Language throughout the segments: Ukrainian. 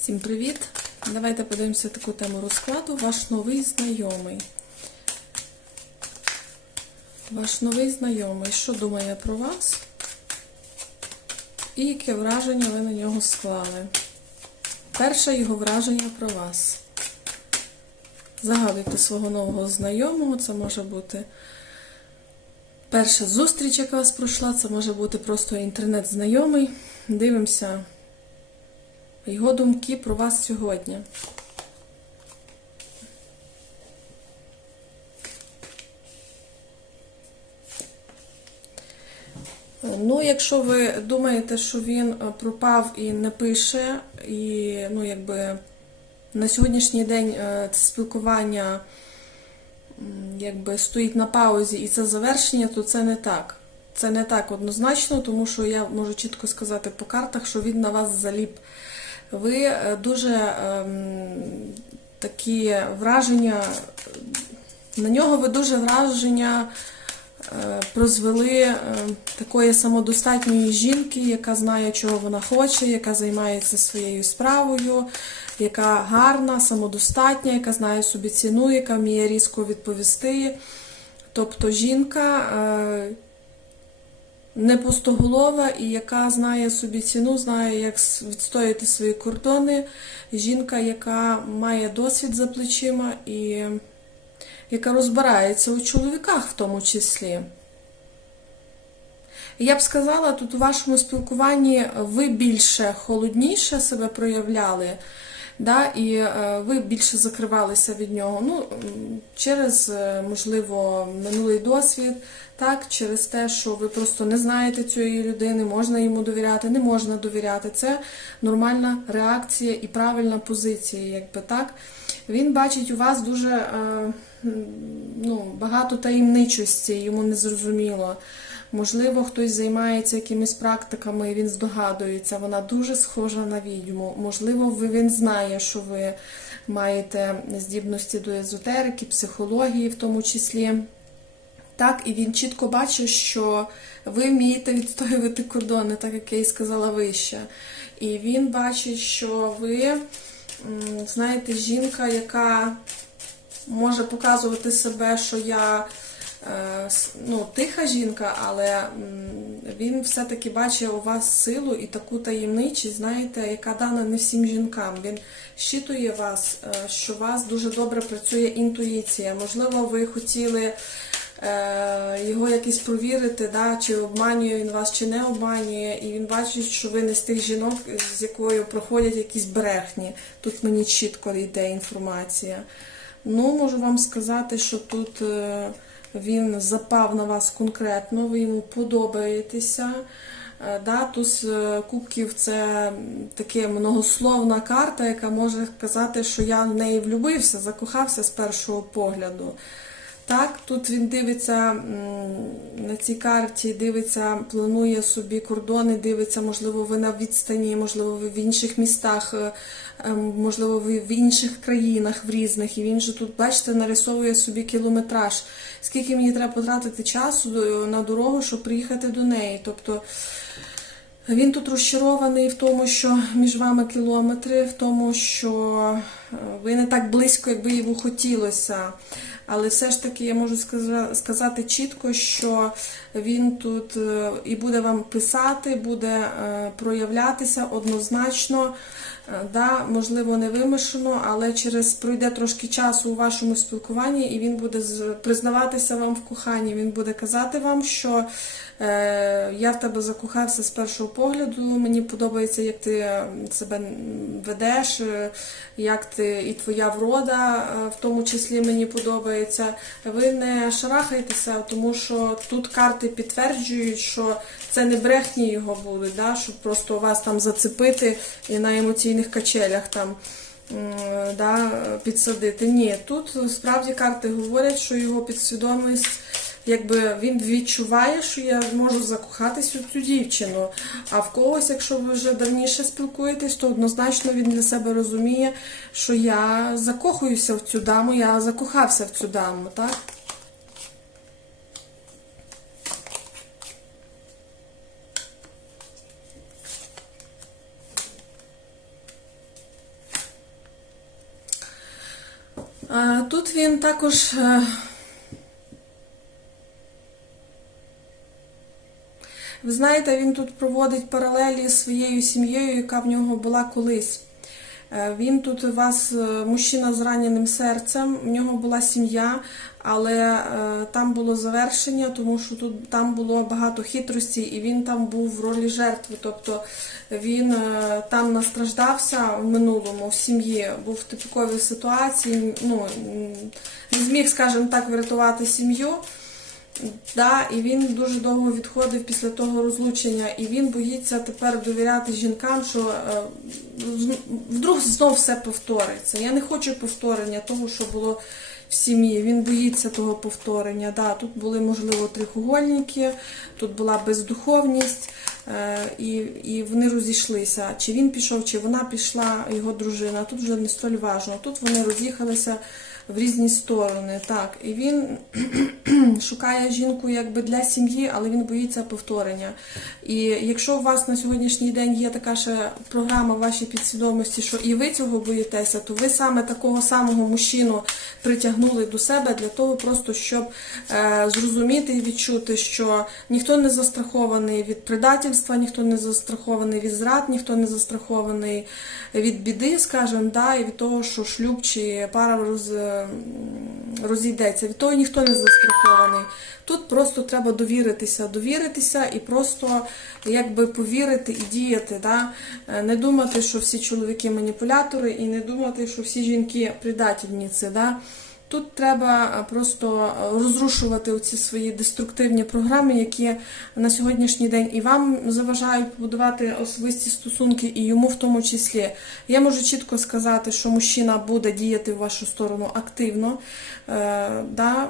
Всім привіт! Давайте подивимося таку тему розкладу. Ваш новий знайомий. Ваш новий знайомий, що думає про вас? І яке враження ви на нього склали? Перше його враження про вас. Загадуйте свого нового знайомого, це може бути перша зустріч, яка вас пройшла, це може бути просто інтернет-знайомий. Дивимося його думки про вас сьогодні. Ну, якщо ви думаєте, що він е, пропав і не пише, і ну, якби на сьогоднішній день е, це спілкування якби стоїть на паузі і це завершення, то це не так. Це не так однозначно, тому що я можу чітко сказати по картах, що він на вас заліп. Ви е, дуже ем, такі враження, на нього ви дуже враження е, прозвели е, такої самодостатньої жінки, яка знає, чого вона хоче, яка займається своєю справою, яка гарна, самодостатня, яка знає собі ціну, яка вміє різко відповісти. Тобто жінка. Не пустоголова і яка знає собі ціну, знає, як відстояти свої кордони. Жінка, яка має досвід за плечима і яка розбирається у чоловіках в тому числі. Я б сказала, тут у вашому спілкуванні ви більше холодніше себе проявляли, да, і е, ви більше закривалися від нього. Ну, через, е, можливо, минулий досвід, так, через те, що ви просто не знаєте цієї людини, можна йому довіряти, не можна довіряти. Це нормальна реакція і правильна позиція, якби так. Він бачить у вас дуже е, ну, багато таємничості, йому не зрозуміло. Можливо, хтось займається якимись практиками, і він здогадується, вона дуже схожа на відьму. Можливо, він знає, що ви маєте здібності до езотерики, психології в тому числі. Так, і він чітко бачить, що ви вмієте відстоювати кордони, так як я і сказала вище. І він бачить, що ви, знаєте, жінка, яка може показувати себе, що я ну, тиха жінка, але він все-таки бачить у вас силу і таку таємничість, знаєте, яка дана не всім жінкам. Він щитує вас, е, що у вас дуже добре працює інтуїція. Можливо, ви хотіли е, його якось провірити, да, чи обманює він вас, чи не обманює, і він бачить, що ви не з тих жінок, з якою проходять якісь брехні. Тут мені чітко йде інформація. Ну, можу вам сказати, що тут е, він запав на вас конкретно, ви йому подобаєтеся. Е, Да, туз е, кубків це така многословна карта, яка може казати, що я в неї влюбився, закохався з першого погляду. Так, тут він дивиться на цій карті, дивиться, планує собі кордони, дивиться, можливо, ви на відстані, можливо, ви в інших містах, е, ем, можливо, ви в інших країнах в різних. І він же тут, бачите, нарисовує собі кілометраж. Скільки мені треба потратити часу е, на дорогу, щоб приїхати до неї. Тобто він тут розчарований в тому, що між вами кілометри, в тому, що е, ви не так близько, як би йому хотілося. Але все ж таки я можу сказати чітко, що він тут е, і буде вам писати, буде е, проявлятися однозначно. Е, Да, можливо, не вимушено, але через пройде трошки часу у вашому спілкуванні, і він буде признаватися вам в коханні. Він буде казати вам, що е, я в тебе закохався з першого погляду. Мені подобається, як ти е, себе ведеш, е, як ти і твоя врода, в тому числі мені подобається. Ви не шарахайтеся, тому що тут карти підтверджують, що це не брехні його будуть, да, щоб просто вас там зацепити і на емоційних качелях там. Да, підсадити. Ні, тут справді карти говорять, що його підсвідомість, якби він відчуває, що я можу закохатись у цю дівчину. А в когось, якщо ви вже давніше спілкуєтесь, то однозначно він для себе розуміє, що я закохуюся в цю даму, я закохався в цю даму, так? Тут він також. е, Ви знаєте, він тут проводить паралелі з своєю сім'єю, яка в нього була колись. Е, Він тут у вас е, мужчина з раненим серцем, в нього була сім'я, але е, там було завершення, тому що тут там було багато хитрості, і він там був в ролі жертви. Тобто він там настраждався в минулому в сім'ї, був в тупіковій ситуації, ну не зміг, скажімо так, врятувати сім'ю. Да, і він дуже довго відходив після того розлучення, і він боїться тепер довіряти жінкам, що е, вдруг знов все повториться. Я не хочу повторення того, що було в сім'ї. Він боїться того повторення. Да, тут були, можливо, трихугольники, тут була бездуховність, е, і, і вони розійшлися. Чи він пішов, чи вона пішла, його дружина. Тут вже не столь важно. Тут вони роз'їхалися в різні сторони. Так, і він шукає жінку якби для сім'ї, але він боїться повторення. І якщо у вас на сьогоднішній день є така ще програма в вашій підсвідомості, що і ви цього боїтеся, то ви саме такого самого мужчину притягнули до себе для того, просто щоб е, зрозуміти і відчути, що ніхто не застрахований від предательства, ніхто не застрахований від зрад, ніхто не застрахований від біди, скажімо, да, і від того, що шлюб чи пара роз, розійдеться. Від того ніхто не застрахований. Тут просто треба довіритися, довіритися і просто якби повірити і діяти. Да? Е, Не думати, що всі чоловіки маніпулятори, і не думати, що всі жінки предательниці. Да? Тут треба е, просто розрушувати оці свої деструктивні програми, які на сьогоднішній день і вам заважають побудувати особисті стосунки, і йому в тому числі. Я можу чітко сказати, що мужчина буде діяти в вашу сторону активно. Е, да?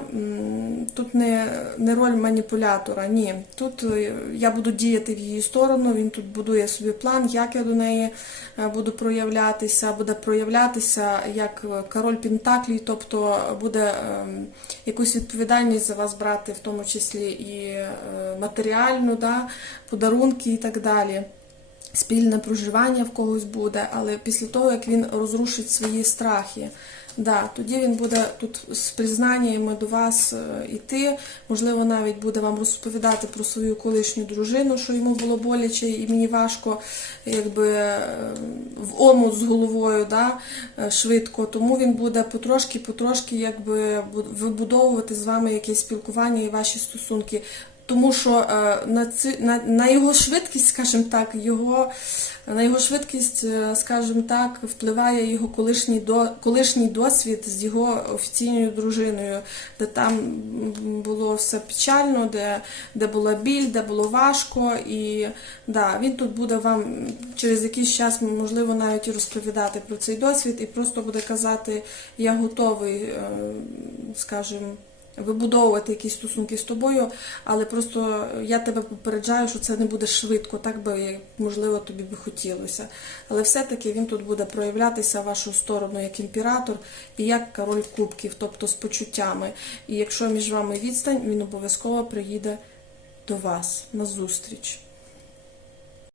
Тут не, не роль маніпулятора, ні. Тут е, я буду діяти в її сторону, він тут будує собі план, як я до неї е, буду проявлятися, буде проявлятися як е, король Пентаклій, тобто буде ем, якусь відповідальність за вас брати, в тому числі і е, матеріальну, да, подарунки і так далі. Спільне проживання в когось буде, але після того, як він розрушить свої страхи, да, тоді він буде тут з признаннями до вас е, іти, можливо, навіть буде вам розповідати про свою колишню дружину, що йому було боляче і мені важко якби, е, в омут з головою да, е, швидко. Тому він буде потрошки-потрошки якби, вибудовувати з вами якесь спілкування і ваші стосунки. Тому що е, на, ці, на, на його швидкість, скажімо так, його, на його швидкість, е, скажімо так, впливає його колишній, до, колишній досвід з його офіційною дружиною, де там було все печально, де, де була біль, де було важко. І да, він тут буде вам через якийсь час, можливо, навіть і розповідати про цей досвід, і просто буде казати, я готовий, е, скажімо, вибудовувати якісь стосунки з тобою, але просто я тебе попереджаю, що це не буде швидко, так би можливо тобі би хотілося. Але все-таки він тут буде проявлятися в вашу сторону як імператор і як король кубків, тобто з почуттями. І якщо між вами відстань, він обов'язково приїде до вас на зустріч.